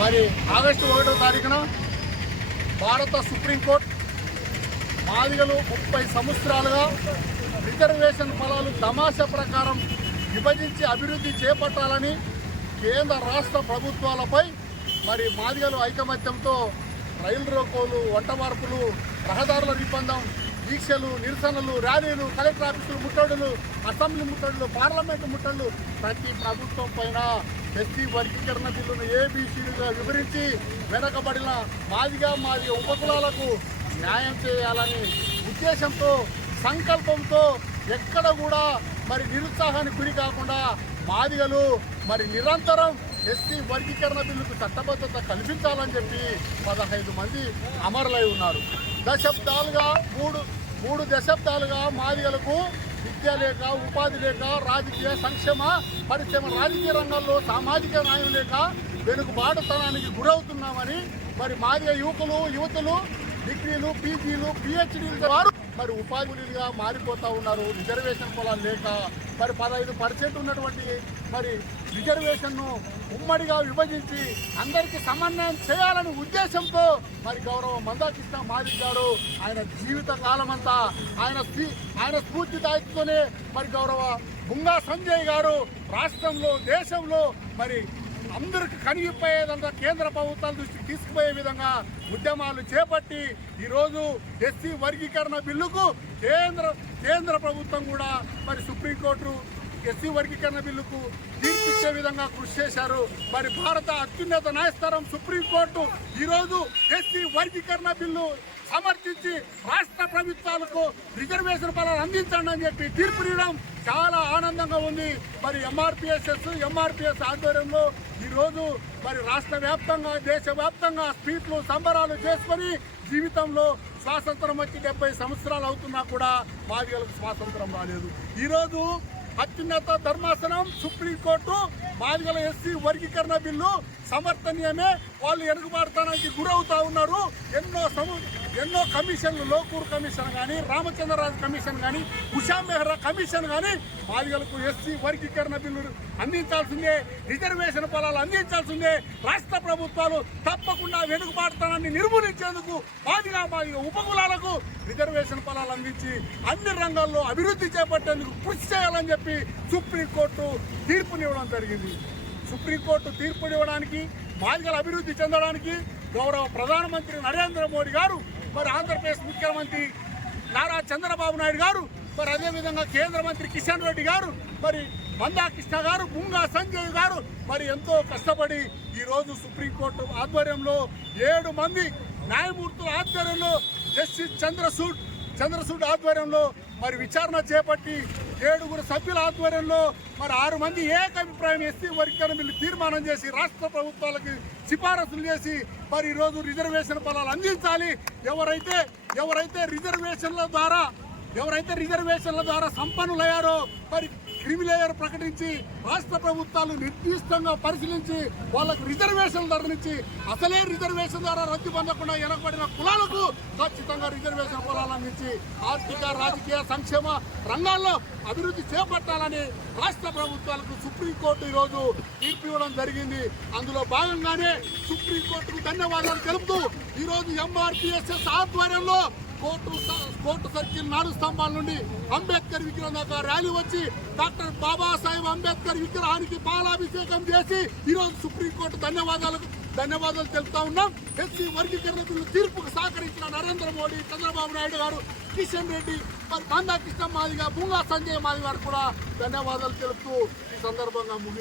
మరి ఆగస్టు ఒకటో తారీఖున భారత సుప్రీంకోర్టు మాదిగలు ముప్పై సంవత్సరాలుగా రిజర్వేషన్ ఫలాలు తమాషా ప్రకారం విభజించి అభివృద్ధి చేపట్టాలని కేంద్ర రాష్ట్ర ప్రభుత్వాలపై మరి మాదిగలు ఐకమత్యంతో రైలు రోకోలు వంట మార్పులు రహదారుల నిబంధం దీక్షలు నిరసనలు ర్యాలీలు కలెక్టర్ ఆఫీసులు ముట్టడులు అసెంబ్లీ ముట్టడులు పార్లమెంటు ముట్టడులు. ప్రతి ప్రభుత్వం పైన ఎస్సీ వర్గీకరణ బిల్లును ఏబీసీలుగా వివరించి వెనకబడిన మాదిగా మాదిగ ఉపకులాలకు న్యాయం చేయాలని ఉద్దేశంతో సంకల్పంతో ఎక్కడ కూడా మరి నిరుత్సాహానికి గురి కాకుండా మాదిగలు మరి నిరంతరం ఎస్సీ వర్గీకరణ బిల్లుకు చట్టబద్ధత కల్పించాలని చెప్పి పదహైదు మంది అమరులై ఉన్నారు. దశాబ్దాలుగా మూడు మూడు దశాబ్దాలుగా మాదిగలకు విద్య లేక ఉపాధి లేక రాజకీయ సంక్షేమ పరిశ్రమ రాజకీయ రంగాల్లో సామాజిక న్యాయం లేక వెనుకబాటుతనానికి గురవుతున్నామని మరి మాదిగ యువకులు యువతులు డిగ్రీలు పీజీలు పిహెచ్డీలు వారు మరి ఉపాధిగా మారిపోతూ ఉన్నారు. రిజర్వేషన్ పొలాలు లేక మరి పదహైదు పర్సెంట్ ఉన్నటువంటి మరి రిజర్వేషన్ను ఉమ్మడిగా విభజించి అందరికీ సమన్వయం చేయాలనే ఉద్దేశంతో మరి గౌరవ మందాకృష్ణ మాదిక్ గారు ఆయన జీవిత కాలమంతా ఆయన స్ఫీ- ఆయన స్ఫూర్తిదాయకతోనే మరి గౌరవ బుంగా సంజయ్ గారు రాష్ట్రంలో దేశంలో మరి అందరికి కనిగిపోయేదంతా కేంద్ర ప్రభుత్వాల దృష్టికి తీసుకుపోయే విధంగా ఉద్యమాలు చేపట్టి ఈరోజు ఎస్సీ వర్గీకరణ బిల్లుకు కేంద్ర కేంద్ర ప్రభుత్వం కూడా మరి సుప్రీంకోర్టు ఎస్సీ వర్గీకరణ బిల్లుకు తీర్పిచ్చే విధంగా కృషి చేశారు. మరి భారత అత్యున్నత న్యాయస్థానం సుప్రీంకోర్టు ఈరోజు ఎస్సీ వర్గీకరణ బిల్లు సమర్థించి రాష్ట్ర ప్రభుత్వాలకు రిజర్వేషన్ బలాలు అందించండి అని చెప్పి తీర్పునివ్వడం చాలా ఆనందంగా ఉంది. మరి ఎంఆర్పిఎస్ఎస్ ఎంఆర్పిఎస్ ఆధ్వర్యంలో ఈరోజు మరి రాష్ట్ర వ్యాప్తంగా దేశవ్యాప్తంగా స్ట్రీట్లు స్పీట్లు సంబరాలు చేసుకొని జీవితంలో స్వాతంత్రం వచ్చి డెబ్బై సంవత్సరాలు అవుతున్నా కూడా మాదిగలకు స్వాతంత్రం రాలేదు. ఈరోజు అత్యున్నత ధర్మాసనం సుప్రీంకోర్టు మాదిగల ఎస్సీ వర్గీకరణ బిల్లు సమర్థనీయమే. వాళ్ళు వెనుకబాటుతనానికి గురవుతా ఉన్నారు. ఎన్నో సము ఎన్నో కమిషన్లు లోకూర్ కమిషన్ కానీ రామచంద్రరాజు కమిషన్ కానీ ఉషా మెహ్రా కమిషన్ కానీ బాలికలకు ఎస్సీ వర్గీకరణ బిల్లు అందించాల్సిందే రిజర్వేషన్ ఫలాలు అందించాల్సిందే. రాష్ట్ర ప్రభుత్వాలు తప్పకుండా వెనుకబాటుతనాన్ని నిర్మూలించేందుకు బాధిగా బాధిక ఉపకులాలకు రిజర్వేషన్ ఫలాలు అందించి అన్ని రంగాల్లో అభివృద్ధి చేపట్టేందుకు కృషి చేయాలని చెప్పి సుప్రీంకోర్టు తీర్పునివ్వడం జరిగింది. సుప్రీంకోర్టు తీర్పునివ్వడానికి బాలికలు అభివృద్ధి చెందడానికి గౌరవ ప్రధానమంత్రి నరేంద్ర మోడీ గారు మరి ఆంధ్రప్రదేశ్ ముఖ్యమంత్రి నారా చంద్రబాబు నాయుడు గారు మరి అదేవిధంగా కేంద్ర మంత్రి కిషన్ రెడ్డి గారు మరి మందాకృష్ణ గారు బుంగా సంజయ్ గారు మరి ఎంతో కష్టపడి ఈరోజు సుప్రీంకోర్టు ఆధ్వర్యంలో ఏడు మంది న్యాయమూర్తుల ఆధ్వర్యంలో జస్టిస్ చంద్రసూడ్ చంద్రసూడ్ ఆధ్వర్యంలో మరి విచారణ చేపట్టి ఏడుగురు సభ్యుల ఆధ్వర్యంలో మరి ఆరు మంది ఏకాభిప్రాయం ఎస్సీ వర్గాన్ని వీళ్ళు తీర్మానం చేసి రాష్ట్ర ప్రభుత్వాలకి సిఫారసులు చేసి మరి ఈరోజు రిజర్వేషన్ పొలాలు అందించాలి. ఎవరైతే ఎవరైతే రిజర్వేషన్ల ద్వారా ఎవరైతే రిజర్వేషన్ల ద్వారా సంపన్నులయ్యారో మరి క్రిమిలేయర్ ప్రకటించి రాష్ట్ర ప్రభుత్వాలు నిర్దిష్టంగా పరిశీలించి వాళ్ళకు రిజర్వేషన్ ధరనిచ్చి అసలే రిజర్వేషన్ ద్వారా రద్దు పొందకుండా వెనకబడిన కులాలకు ఖచ్చితంగా రిజర్వేషన్ కులాలను అందించి ఆర్థిక రాజకీయ సంక్షేమ రంగాల్లో అభివృద్ధి చేపట్టాలని రాష్ట్ర ప్రభుత్వాలకు సుప్రీంకోర్టు ఈరోజు తీర్పు ఇవ్వడం జరిగింది. అందులో భాగంగానే సుప్రీంకోర్టుకు ధన్యవాదాలు తెలుపుతూ ఈరోజు ఎంఆర్పిఎస్ఎస్ ఆధ్వర్యంలో కోర్టు కోర్టు సర్కిల్ నాలుగు స్తంభాల నుండి అంబేద్కర్ విగ్రహం దాకా ర్యాలీ వచ్చి డాక్టర్ బాబాసాహెబ్ అంబేద్కర్ విగ్రహానికి పాలాభిషేకం చేసి ఈరోజు సుప్రీంకోర్టు ధన్యవాదాలకు ధన్యవాదాలు తెలుపుతా ఉన్నాం. ఎస్సీ వర్గీకరణ బిల్లు తీర్పుకు సహకరించిన నరేంద్ర మోడీ చంద్రబాబు నాయుడు గారు కిషన్ రెడ్డి మరి మందాకృష్ణ మాదిగా బుంగా సంజయ్ మాది గారు కూడా ధన్యవాదాలు తెలుపుతూ ఈ సందర్భంగా ముగి